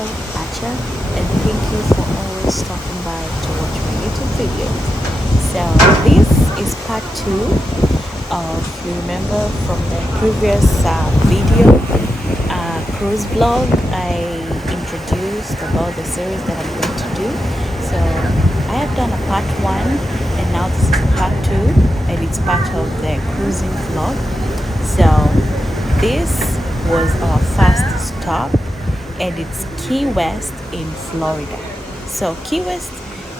Crystal Acha, and thank you for always stopping by to watch my YouTube videos. So this is part 2 of, you remember from the previous video cruise vlog, I introduced about the series that I'm going to do. So I have done a part 1, and now this is part 2, and it's part of the cruising vlog. So this was our first stop, and it's Key West in Florida. So Key West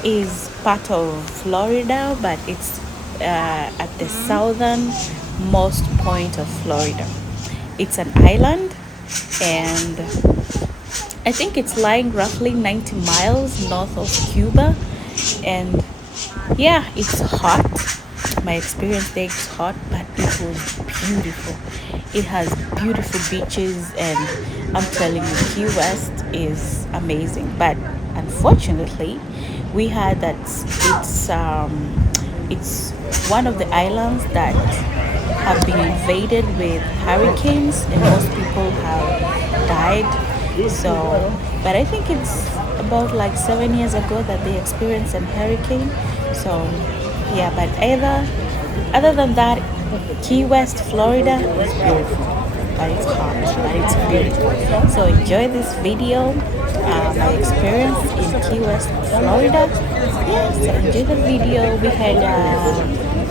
is part of Florida, but it's at the southernmost point of Florida. It's an island, and I think it's lying roughly 90 miles north of Cuba. And yeah, it's hot. My experience there is hot, but it was beautiful. It has beautiful beaches, and I'm telling you, Key West is amazing. But unfortunately, we had that it's one of the islands that have been invaded with hurricanes, and most people have died. So, but I think it's about like 7 years ago that they experienced a hurricane. So yeah, but other than that, Key West, Florida is beautiful, but it's hot, but it's beautiful. So enjoy this video, my experience in Key West, Florida. Yeah, so enjoy the video. We had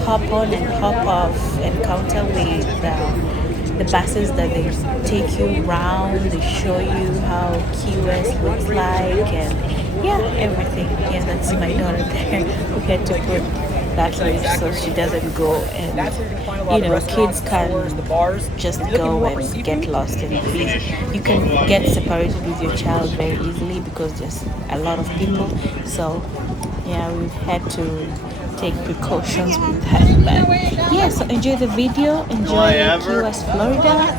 hop on and hop off encounter with the buses that they take you around. They show you how Key West looks like, and yeah, everything. Yeah, that's my daughter there. We had to put that leaf so she doesn't go, and kids can just go and get lost and please. You can get separated with your child very easily because there's a lot of people. So yeah, we've had to take precautions with that. But yeah, so enjoy the video, enjoy Key West, Florida.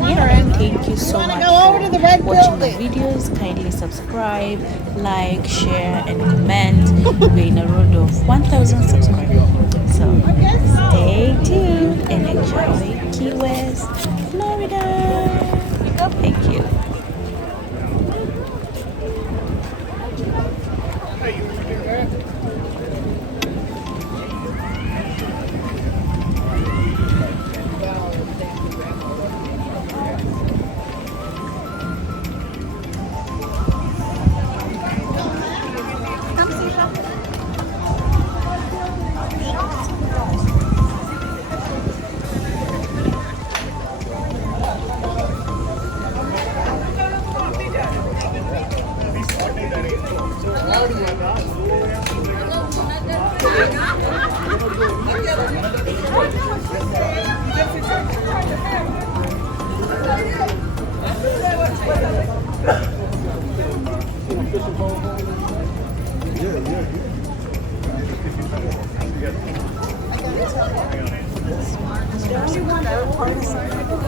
Yeah, and thank you so much for watching my videos. Kindly subscribe, like, share, and comment. We're in a road of 1,000 subscribers. So stay tuned and enjoy Key West, Florida. Thank you.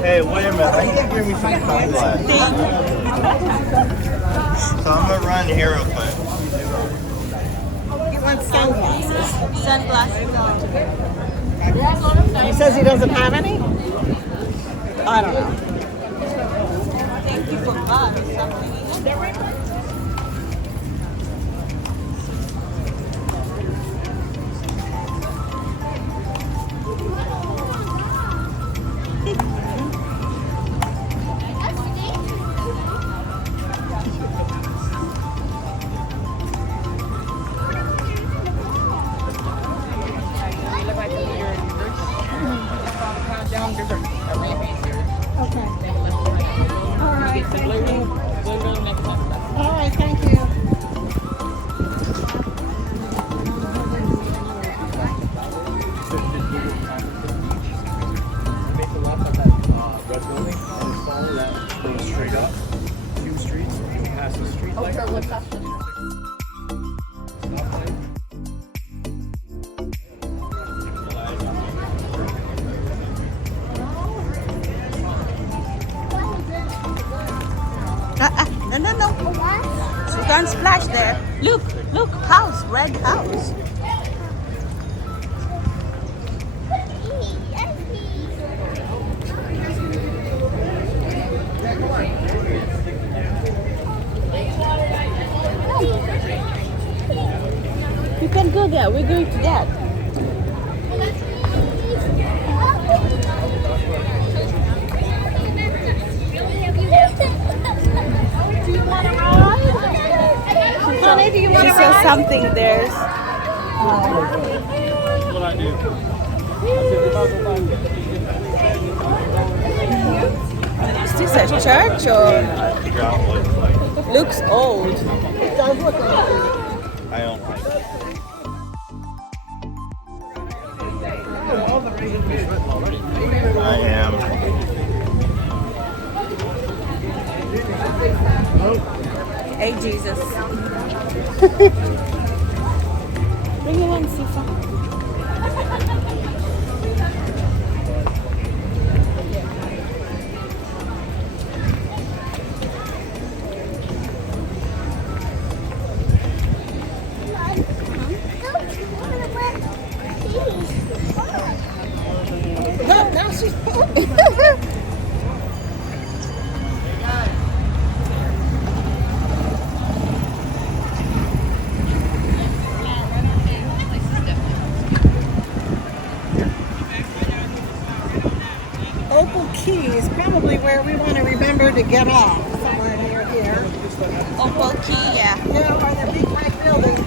Hey, wait a minute. I need to give me some sunglasses. So I'm gonna run here real quick. He wants sunglasses. Sunglasses. He says he doesn't have any? I don't know. Thank you for buying something. No. So don't splash there. Look, house, red house. can't go there. We're going to that. Do you want to ride? Honey, do you want She to saw ride? something there. What I do. Is this a church or looks old? It does look like it. I don't like it. I am. Hey Jesus. Bring it in, Sifa. No, now she's Opal Key is probably where we want to remember to get off, somewhere near here. Opal Key, yeah. Yeah, or the big white building.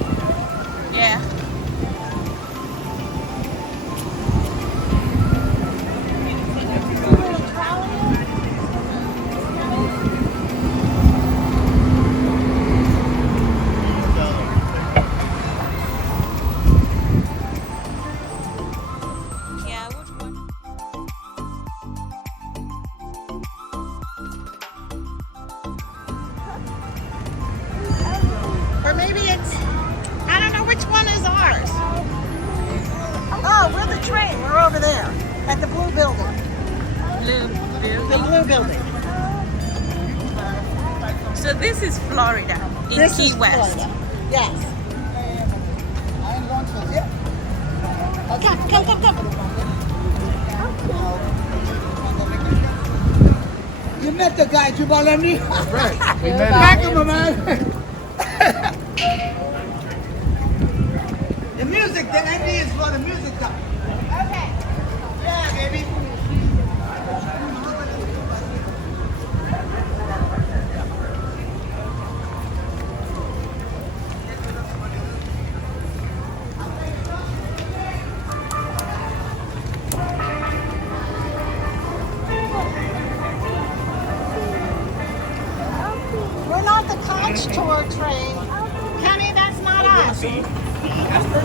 Yeah. Yeah, which one? Or maybe it's, I don't know which one is ours. Oh, we're the train. We're over there at the blue building. The blue building. So this is Florida in This Key is West. Florida. Yes. Come. You met the guy, Jubalani? Right. We met Back him, man. The music, the MD is for the music guy. Okay. Yeah, baby. We're not the conch tour train. Kenny, that's not us. We're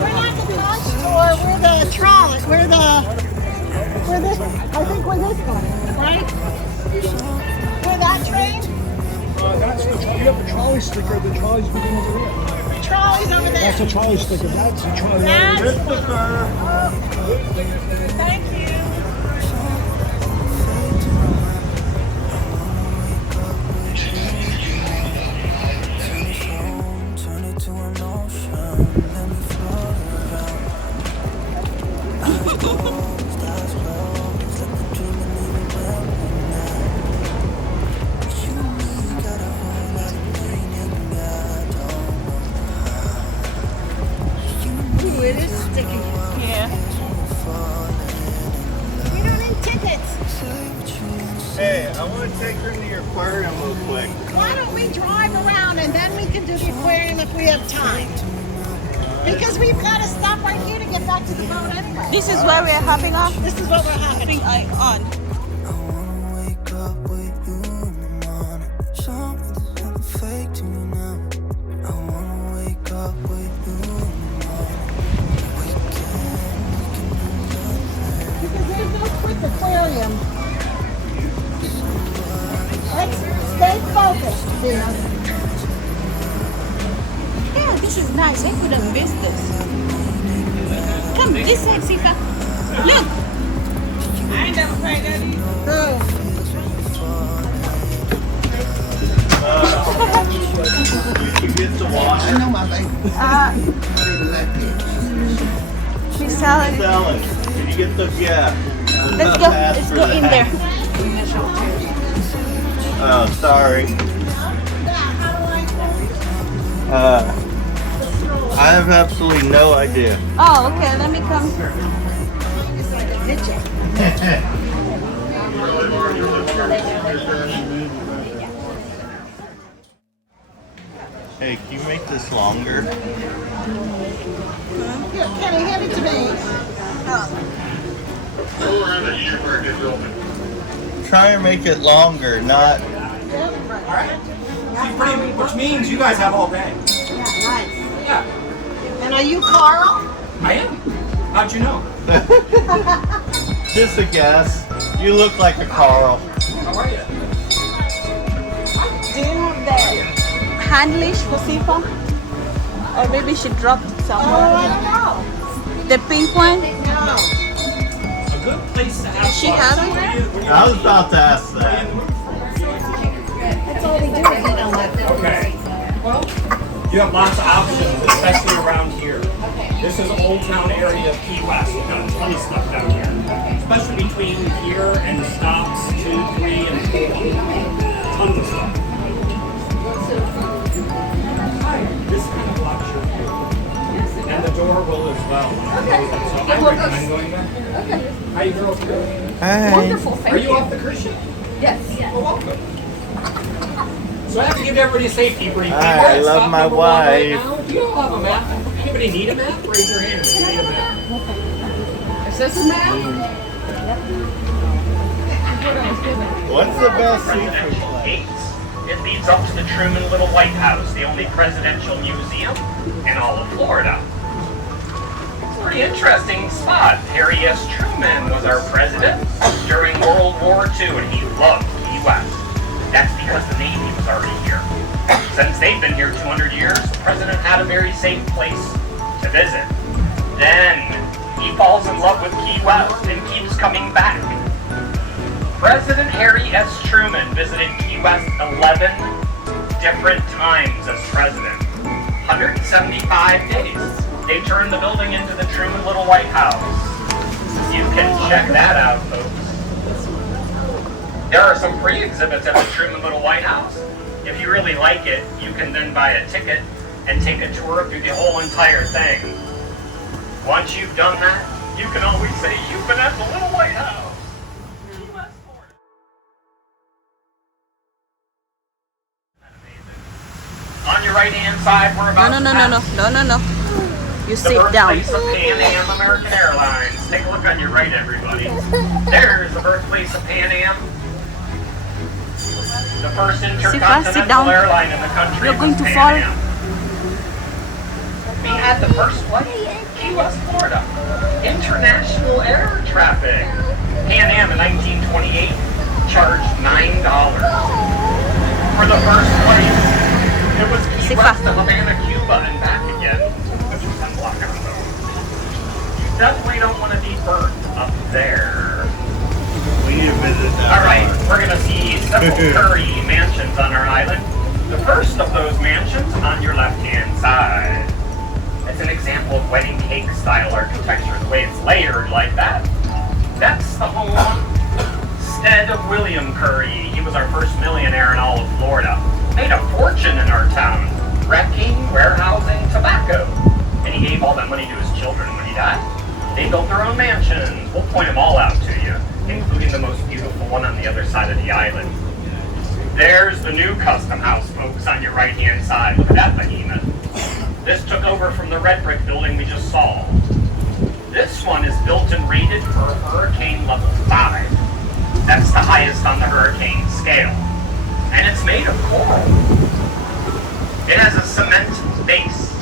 not the conch tour. We're the trolley. We're this. I think we're this one, right? We're that train. That's the trolley. You have the trolley sticker. The trolley's beginning over here. Trolley's over there. That's the trolley sticker. That's the trolley. Thank you. Ooh, it is sticky. Yeah. We don't need tickets. Hey, I want to take her into your aquarium real quick. Why don't we drive around and then we can do the aquarium if we have time? Because we've got to stop right here to get back to the boat anyway. This is where we're hopping on. This is what we're having. On. Because there's no quick aquarium. Let's stay focused, dear. Yeah, this is nice. I could have missed this. Come, this side, Sifa. Look. I ain't never played that either. Oh. You get the water. I know my baby. She's selling. Selling. Can you get the, yeah. Let's go. Let's go in there. Oh, sorry. I have absolutely no idea. Oh, okay. Let me come. Hey, can you make this longer? Here, Kenny, hand it to me. Try and make it longer, not. Alright. Which means you guys have all day. Yeah, nice. Yeah, And are you Carl? I am. How'd you know? Just a guess. You look like a Carl. How are you? Do you have the hand leash for Sifa? Or maybe she dropped it Oh, somewhere. I don't know. The pink one? No. A good place to have She has it? I was about to ask that. That's all we do is eat on that. Okay. Well, you have lots of options, especially around here. This is Old Town area of Key West. We've got a ton of stuff down here. Especially between here and stops 2, 3, and 4. Tons of stuff. This kind of blocks your view. And the door will as well. Okay. So I recommend going back here. Okay. How you girls doing? Hi. Are you off the cruise ship? Yes. Well, welcome. So I have to give everybody a safety briefing. Hi, I love Stop my number 1 right wife. now. Do you all have a map? Anybody need a map? Raise your hand if you need a map. Is this a map? What's the best Presidential seafood? gates. It leads up to the Truman Little White House, the only presidential museum in all of Florida. Pretty interesting spot. Harry S. Truman was our president during World War II, and he loved Key West. That's because the Navy was already here. Since they've been here 200 years, the president had a very safe place to visit. Then he falls in love with Key West and keeps coming back. President Harry S. Truman visited Key West 11 different times as president. 175 days. They turned the building into the Truman Little White House. You can check that out, folks. There are some free exhibits at the Truman Little White House. If you really like it, you can then buy a ticket and take a tour through the whole entire thing. Once you've done that, you can always say you've been at the Little White House. Key West, Florida. On your right-hand side, we're about No. You the sit down. birthplace of Pan Am American Airlines. Take a look on your right, everybody. There's the birthplace of Pan Am. The first sit intercontinental down. airline in the country You're going was to Pan fall. Am. We had the first flight, Key West, Florida. International air traffic. Pan Am in 1928 charged $9 for the first flight. It was Key Sit West back. to Havana, Cuba, and back again. Which was 10 block on the road. You definitely don't want to be burnt up there. We need to visit that. All right, bar. we're gonna see several Curry mansions on our island. The first of those mansions on your left-hand side. It's an example of wedding cake style architecture. The way it's layered like that. That's the homestead of William Curry. He was our first millionaire in all of Florida. Made a fortune in our town, wrecking, warehousing, tobacco. And he gave all that money to his children when he died. They built their own mansions. We'll point them all out to you, including the most beautiful one on the other side of the island. There's the new custom house, folks, on your right-hand side. Look at that behemoth. This took over from the red brick building we just saw. This one is built and rated for hurricane level 5. That's the highest on the hurricane scale. And it's made of coral. It has a cement base,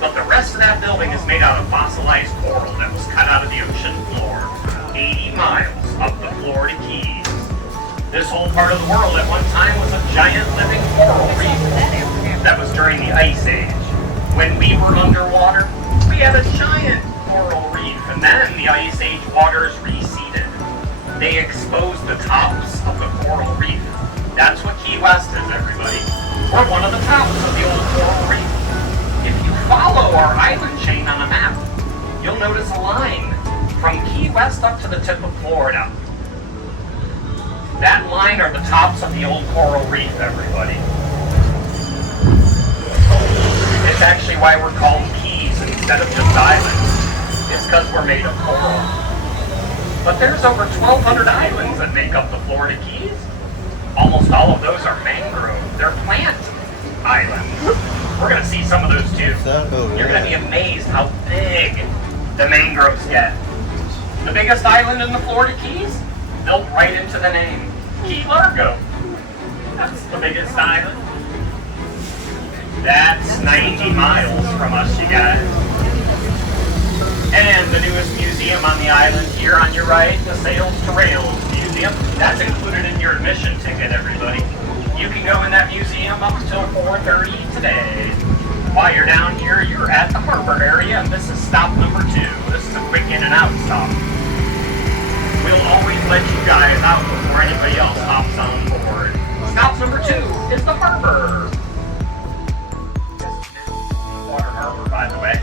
but the rest of that building is made out of fossilized coral that was cut out of the ocean floor, 80 miles up the Florida Keys. This whole part of the world at one time was a giant living coral reef. That was during the Ice Age. When we were underwater, we had a giant coral reef, and then the Ice Age waters receded. They exposed the tops of the coral reef. That's what Key West is, everybody. We're one of the tops of the old coral reef. If you follow our island chain on a map, you'll notice a line from Key West up to the tip of Florida. That line are the tops of the old coral reef, everybody. It's actually why we're called Keys. instead of just islands. It's because we're made of coral. But there's over 1,200 islands that make up the Florida Keys. Almost all of those are mangrove. They're plant islands. We're going to see some of those too. You're going to be amazed how big the mangroves get. The biggest island in the Florida Keys? Built right into the name. Key Largo. That's the biggest island. That's 90 miles from us, you guys. And the newest museum on the island here on your right, the Sails to Rails Museum. That's included in your admission ticket, everybody. You can go in that museum up until 4:30 today. While you're down here, you're at the harbor area, and this is stop number 2. This is a quick in and out stop. We'll always let you guys out before anybody else hops on board. Stop number 2 is the harbor. Water harbor, by the way.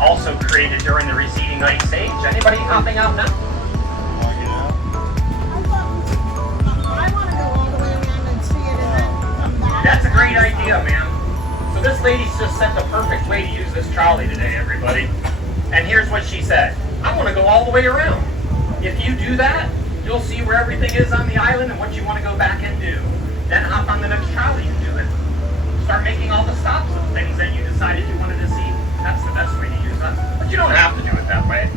Also created during the receding ice age. Anybody hopping out now? I want to go all the way around and see it and then come back. That's a great idea, ma'am. So this lady's just set the perfect way to use this trolley today, everybody. And here's what she said. I want to go all the way around. If you do that, you'll see where everything is on the island and what you want to go back and do. Then hop on the next trolley and do it. Start making all the stops of things that you decided you wanted to see. That's the best way to use that. But you don't have to do it that way.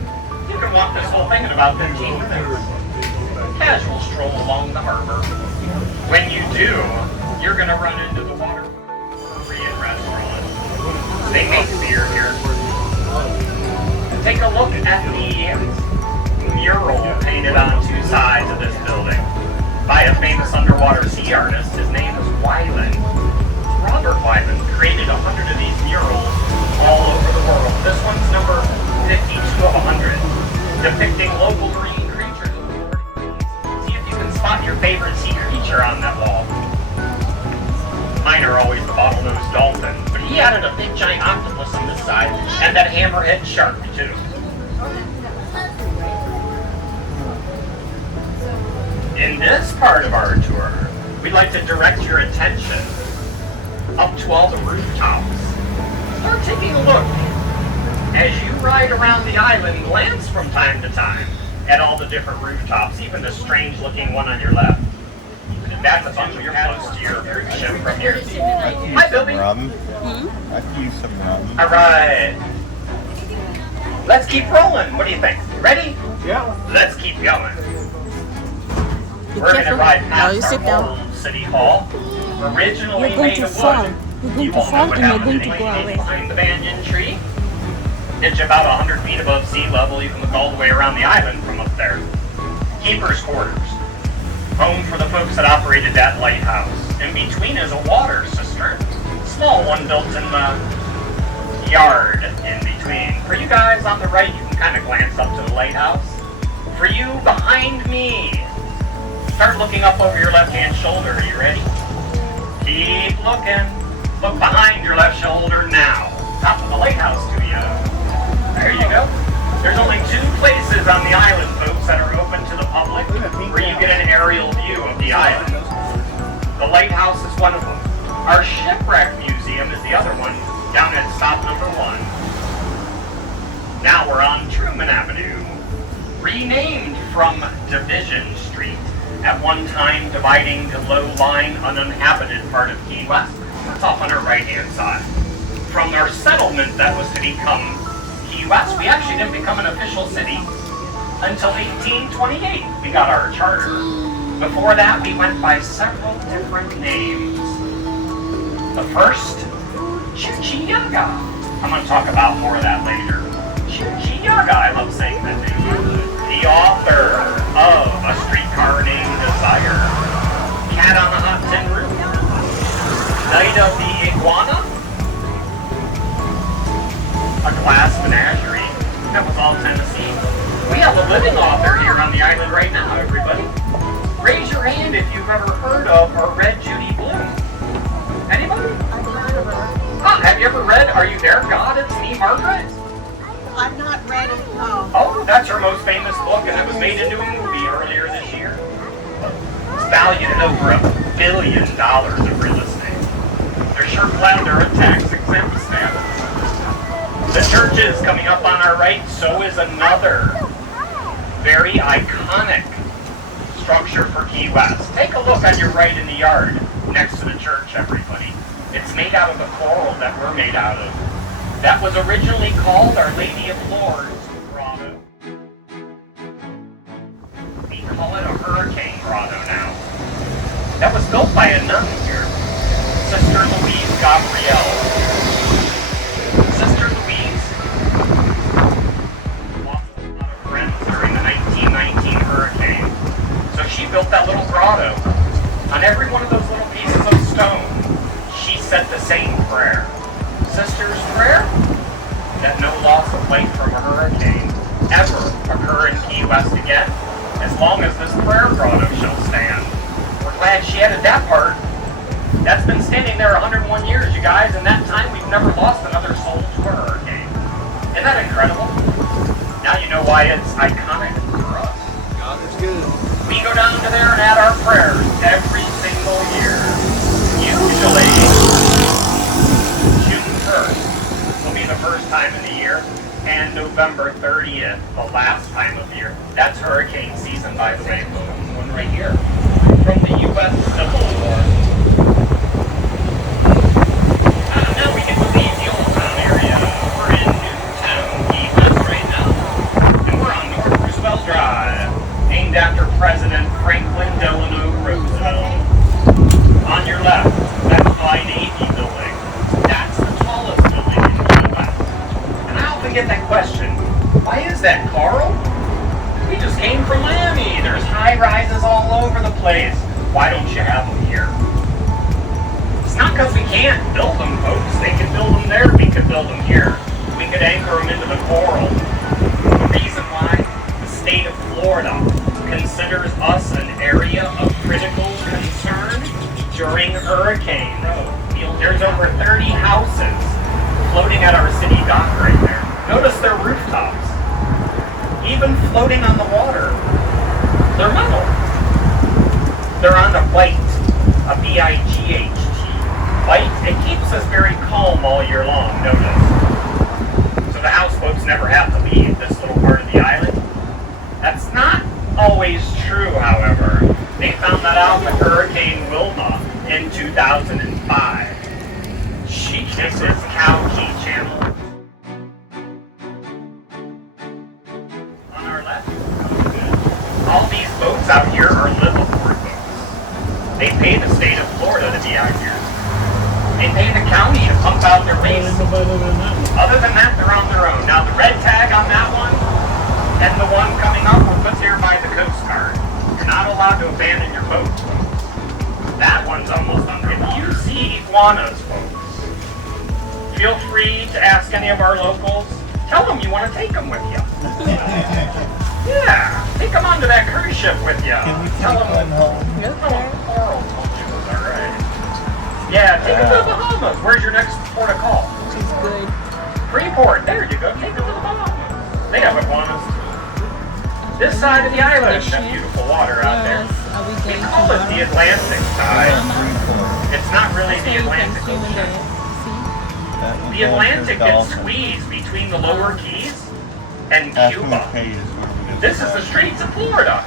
You can walk this whole thing in about 15 minutes. Casual stroll along the harbor. When you do, you're going to run into the water Korean restaurant. They make beer here. Take a look at the mural painted on 2 sides of this building by a famous underwater sea artist. His name is Weiland. Robert Weiland created 100 of these murals all over the world. This one's number 52 of 100, depicting local marine creatures. See if you can spot your favorite sea creature on that wall. Mine are always the bottlenose dolphin, but he added a big giant octopus on this side and that hammerhead shark too. In this part of our tour, we'd like to direct your attention up to all the rooftops. Start taking a look. As you ride around the island, glance from time to time at all the different rooftops, even the strange looking one on your left. That's a bunch of your close to your cruise ship from here. Hi, Bilby. Rum? I could use some rum. All right. Let's keep rolling. What do you think? Ready? Yeah. Let's keep going. Be We're going to careful. ride Now past you our sit down. old City Hall. Originally You're going made to of fall. wood. You're going You to won't know fall what and you're happened going to to the go lady away. behind the banyan tree. It's about 100 feet above sea level. You can look all the way around the island from up there. Keeper's quarters. Home for the folks that operated that lighthouse. In between is a water cistern. Small one built in the yard in between. For you guys on the right, you can kind of glance up to the lighthouse. For you behind me, start looking up over your left-hand shoulder. Are you ready? Keep looking. Look behind your left shoulder now. Top of the lighthouse to you. There you go. There's only 2 places on the island, folks, that are open to the public where you get an aerial view of the island. The lighthouse is one of them. Our shipwreck museum is the other one, down at stop number 1. Now we're on Truman Avenue, renamed from Division Street, at one time dividing the low-lying, uninhabited part of Key West. It's off on our right-hand side. From our settlement that was to become Key West, we actually didn't become an official city until 1828. We got our charter. Before that, we went by several different names. The first, Chuchiyaga. I'm going to talk about more of that later. Chuchiyaga, I love saying that name. The author of A Streetcar Named Desire, Cat on the Hot Tin Roof, Night of the Iguana, A Glass Menagerie. That was all Tennessee. We have a living author here on the island right now, everybody. Raise your hand if you've ever heard of or read Judy Blume. Anybody? Have you ever read Are You There, God? It's Me, Margaret? I've not read it, no. Oh, that's her most famous book, and it was made into a movie earlier this year. It's valued at over $1 billion of real estate. They're sure glad they're a tax-exempt status. The churches coming up on our right, so is another very iconic structure for Key West. Take a look on your right in the yard, next to the church, everybody. It's made out of the coral that we're made out of. That was originally called Our Lady of Lourdes Grotto. We call it a hurricane grotto now. That was built by a nun here, Sister Louise Gabrielle. Sister Louise lost a lot of friends during the 1919 hurricane. So she built that little grotto. On every one of those little pieces of stone, she said the same prayer. Sister's prayer? That no loss of life from a hurricane ever occur in Key West again, as long as this prayer grotto shall stand. We're glad she added that part. That's been standing there 101 years, you guys, and that time we've never lost another soul to a hurricane. Isn't that incredible? Now you know why it's iconic for us. God is good. We go down to there and add our prayers every single year. Usually, June 1st will be the first time of the year, and November 30th, the last time of the year. That's hurricane season, by the way, folks. One right here. From the U.S. Civil War. Now we get to leave the Old Town area. We're in Newtown, Key West right now. And we're on North Roosevelt Drive, named after President Franklin Delano Roosevelt. On your left, that Fly Navy building. That's the tallest building in Key West. And I often get that question, why is that, Carl? We just came from Miami. There's high-rises all over the place. Why don't you have them here? It's not because we can't build them, folks. They could build them there. We could build them here. We could anchor them into the coral. The reason why the state of Florida considers us an area of critical concern during hurricane. There's over 30 houses floating at our city dock right there. Notice their rooftops. Even floating on the water. They're metal. They're on the white, a B-I-G-H-T. White, it keeps us very calm all year long, notice. So the houseboats never have to leave this little part of the island. That's not always true, however. They found that out with Hurricane Wilma in 2005. This is Cow Key Channel. On our left, all these boats out here are liveaboard boats. They pay the state of Florida to be out here. They pay the county to pump out their waste. Other than that, they're on their own. Now, the red tag on that one and the one coming up were put there by the Coast Guard. You're not allowed to abandon your boat, folks. That one's almost under. If you see iguanas, folks, feel free to ask any of our locals. Tell them you want to take them with you. Yeah, take them onto that cruise ship with you. Tell them Coral told you was all right. Yeah, take them to the Bahamas. Where's your next port of call? She's good. Freeport. There you go. Take them to the Bahamas. They have iguanas. This side of the island, that beautiful water out there. We call it the Atlantic side. It's not really the Atlantic Ocean. The Atlantic gets squeezed between the lower keys and Cuba. This is the Straits of Florida.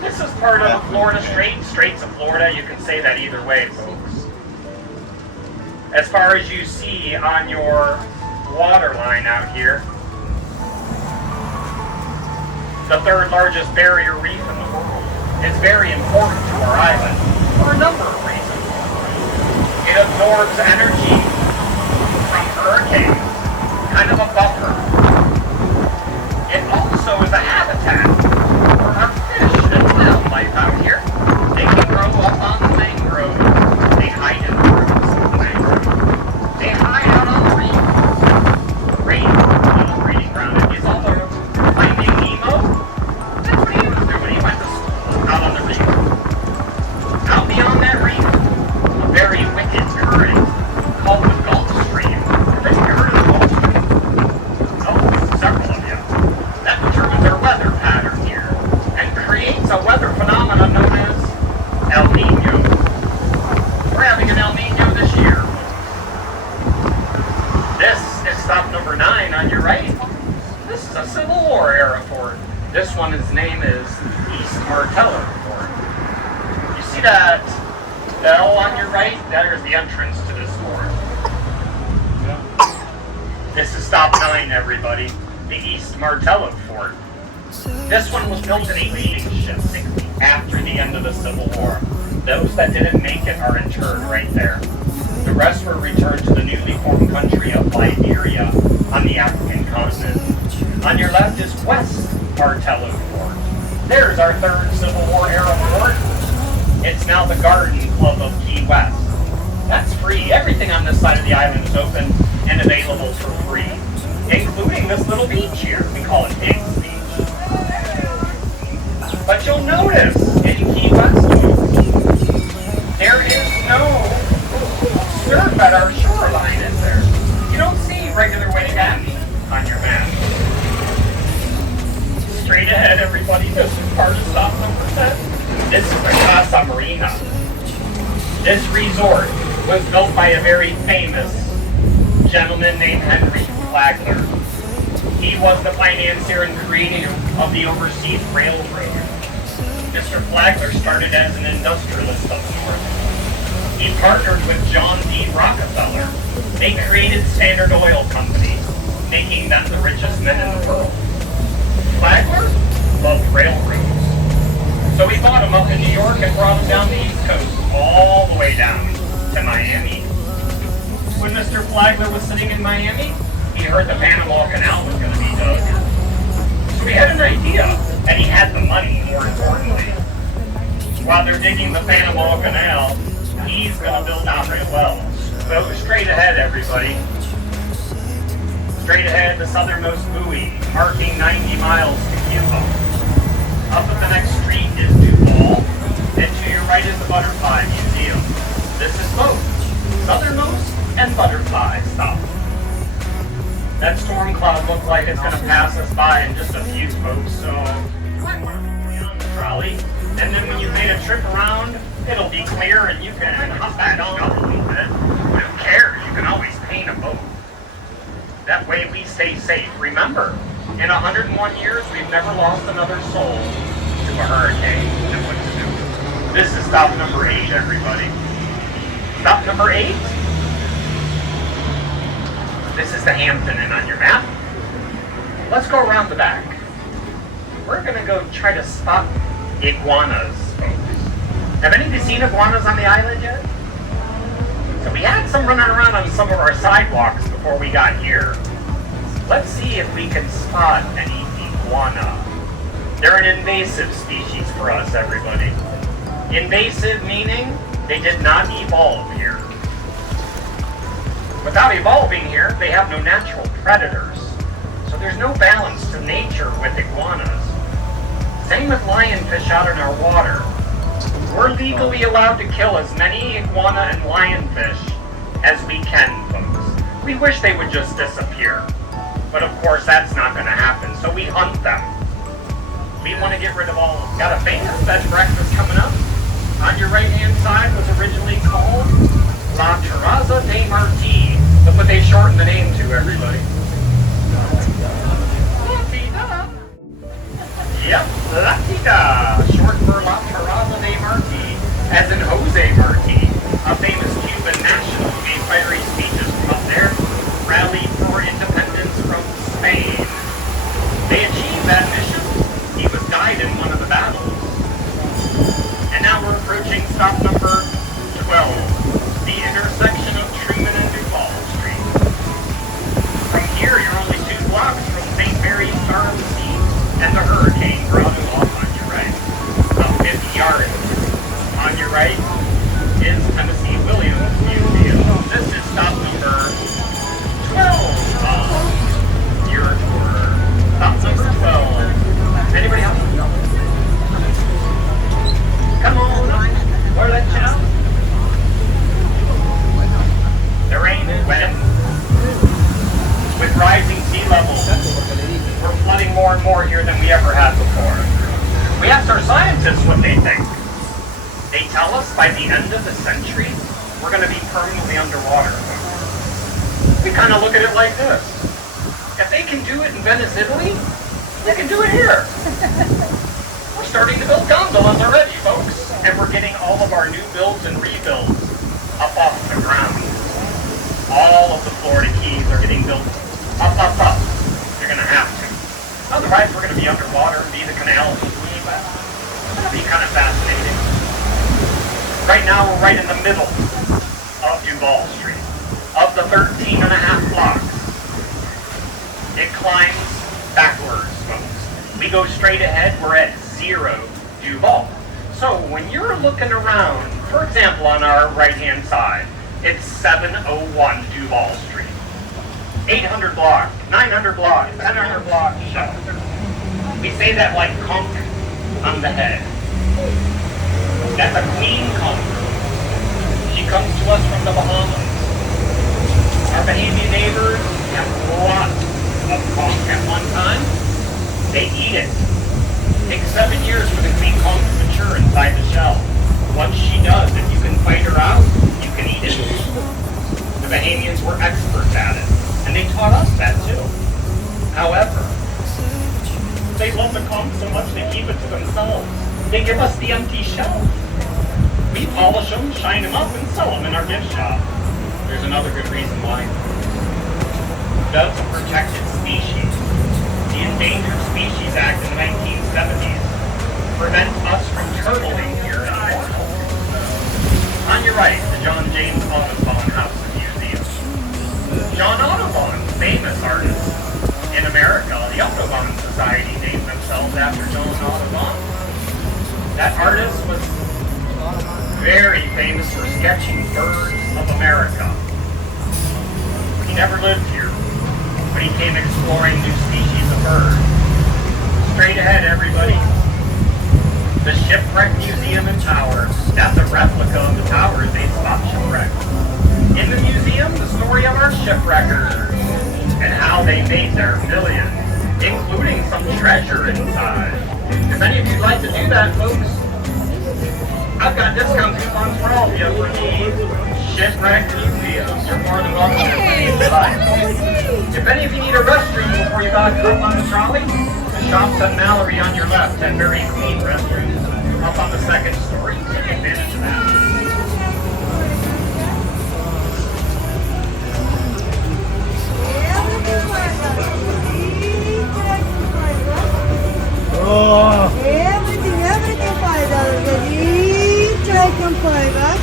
This is part of the Florida Straits of Florida. You can say that either way, folks. As far as you see on your water line out here, the third largest barrier reef in the world. It's very important to our island for a number of reasons. It absorbs energy from hurricanes, kind of a buffer. It also is a habitat for our fish and wildlife out here. They can grow up on the mangrove. They hide in the roots of the mangrove. They hide out on the reef. Rain, little breeding ground. It's also Finding Nemo. That's what he was doing. He went to school out on the reef. Out beyond that reef, a very wicked current This is stop number 9 on your right. This is a Civil War era fort. This one, its name is East Martello Fort. You see that bell on your right? That is the entrance to this fort. This is stop 9, everybody. The East Martello Fort. This one was built in a raiding ship after the end of the Civil War. Those that didn't make it are interred right there. The rest were returned to the newly formed country of Liberia on the African continent. On your left is West Martello Fort. There's our 3rd Civil War era fort. It's now the Garden Club of Key West. That's free. Everything on this side of the island is open and available for free, including this little beach here. We call it Pigs Beach. But you'll notice in Key West, there is no surf at our shoreline, is there? You don't see regular wave action on your map. Straight ahead, everybody. This is part of stop number 10. This is the Casa Marina. This resort was built by a very famous gentleman named Henry Flagler. He was the financier and creator of the overseas railroad. Mr. Flagler started as an industrialist up north. He partnered with John D. Rockefeller. They created Standard Oil Company, making them the richest men in the world. Flagler loved railroads. So he bought them up in New York and brought them down the East Coast, all the way down to Miami. When Mr. Flagler was sitting in Miami, he heard the Panama Canal was going to be dug. So he had an idea, and he had the money, more importantly. While they're digging the Panama Canal, he's going to build out rail wells. So straight ahead, everybody. Straight ahead, the southernmost buoy, marking 90 miles to Cuba. Up at the next street is Duval, and to your right is the Butterfly Museum. This is both southernmost and butterfly stop. That storm cloud looks like it's going to pass us by in just a few, folks, so you might want to put on the trolley, and then when you've made a trip around, it'll be clear and you can hop back on a little bit. Who cares? You can always paint a boat. That way we stay safe. Remember, in 101 years, we've never lost another soul to a hurricane. This is stop number 8, everybody. Stop number 8. This is the Hampton Inn on your map. Let's go around the back. We're going to go try to spot iguanas, folks. Have any of you seen iguanas on the island yet? So we had some running around on some of our sidewalks before we got here. Let's see if we can spot any iguana. They're an invasive species for us, everybody. Invasive meaning they did not evolve here. Without evolving here, they have no natural predators. So there's no balance to nature with iguanas. Same with lionfish out in our water. We're legally allowed to kill as many iguana and lionfish as we can, folks. We wish they would just disappear. But of course that's not going to happen, so we hunt them. We want to get rid of all of them. Got a famous bed and breakfast coming up. On your right-hand side was originally called La Terraza de Marti. Look what they shortened the name to, everybody. La-ti-da. Yep, La-ti-da. Short for La Terraza de Marti, as in Jose Marti, a famous Cuban national who gave fiery speeches from up there, rallied for independence from Spain. They achieved that mission. He was died in one of the battles. And now we're approaching stop number 12, the intersection of Truman and Duval Street. From here, you're only 2 blocks from St. Mary's Sea and the Hurricane Grotto off on your right. About 50 yards on your right is Tennessee Williams Museum. This is stop number 12 on your tour. Stop number 12. Anybody else? Come on, we'll let you know. The rain is wet. With rising sea levels, we're flooding more and more here than we ever had before. We asked our scientists what they think. They tell us by the end of the century, we're going to be permanently underwater. We We kind of look at it like this. If they can do it in Venice, Italy, they can do it here. We're starting to build gondolas already, folks. And we're getting all of our new builds and rebuilds up off the ground. All of the Florida Keys are getting built up. You're going to have to. Otherwise, we're going to be underwater and be the canal in Key West. It's going to be kind of fascinating. Right now, we're right in the middle of Duval Street. Of the 13 and a half blocks, it climbs backwards, folks. We go straight ahead, we're at 0 Duval. So when you're looking around, for example, on our right-hand side, it's 701 Duval Street. 800 block, 900 block, 700 block show. We say that like conch on the head. That's a queen conch. She comes to us from the Bahamas. Our Bahamian neighbors have lots of conch at one time. They eat it. It takes 7 years for the queen conch to mature inside the shell. Once she does, if you can fight her out, you can eat it. The Bahamians were experts at it, and they taught us that too. However, they love the conch so much they keep it to themselves. They give us the empty shell. We polish them, shine them up, and sell them in our gift shop. There's another good reason why. That's a protected species. The Endangered Species Act in the 1970s prevents us from turtling here in Florida. On your right, the John James Audubon House and Museum. John Audubon, famous artist in America. The Audubon Society named themselves after John Audubon. That artist was very famous for sketching birds of America. He never lived here, but he came exploring new species of birds. Straight ahead, everybody. The Shipwreck Museum and Tower. That's a replica of the towers they spot shipwrecked. In the museum, the story of our shipwreckers and how they made their millions, including some treasure inside. If any of you'd like to do that, folks, I've got discount coupons for all of you for the Shipwreck Museum. You're more than welcome to any if you like. If any of you need a restroom before you back up on the trolley, the shops at Mallory on your left have very clean restrooms up on the second story. Take advantage of that. Everything faydalı. İyi çayın faydalı.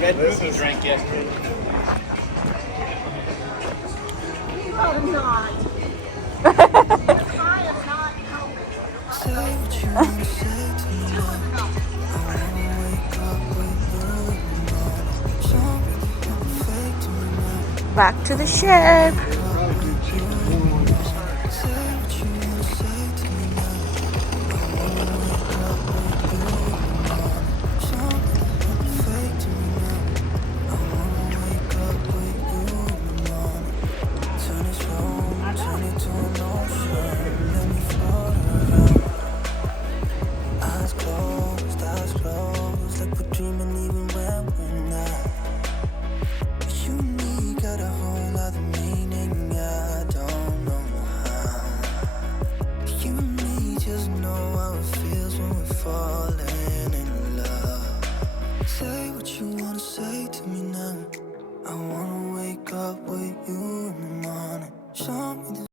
red movie drank yesterday. You are not. I am not Back to the ship. Say what you wanna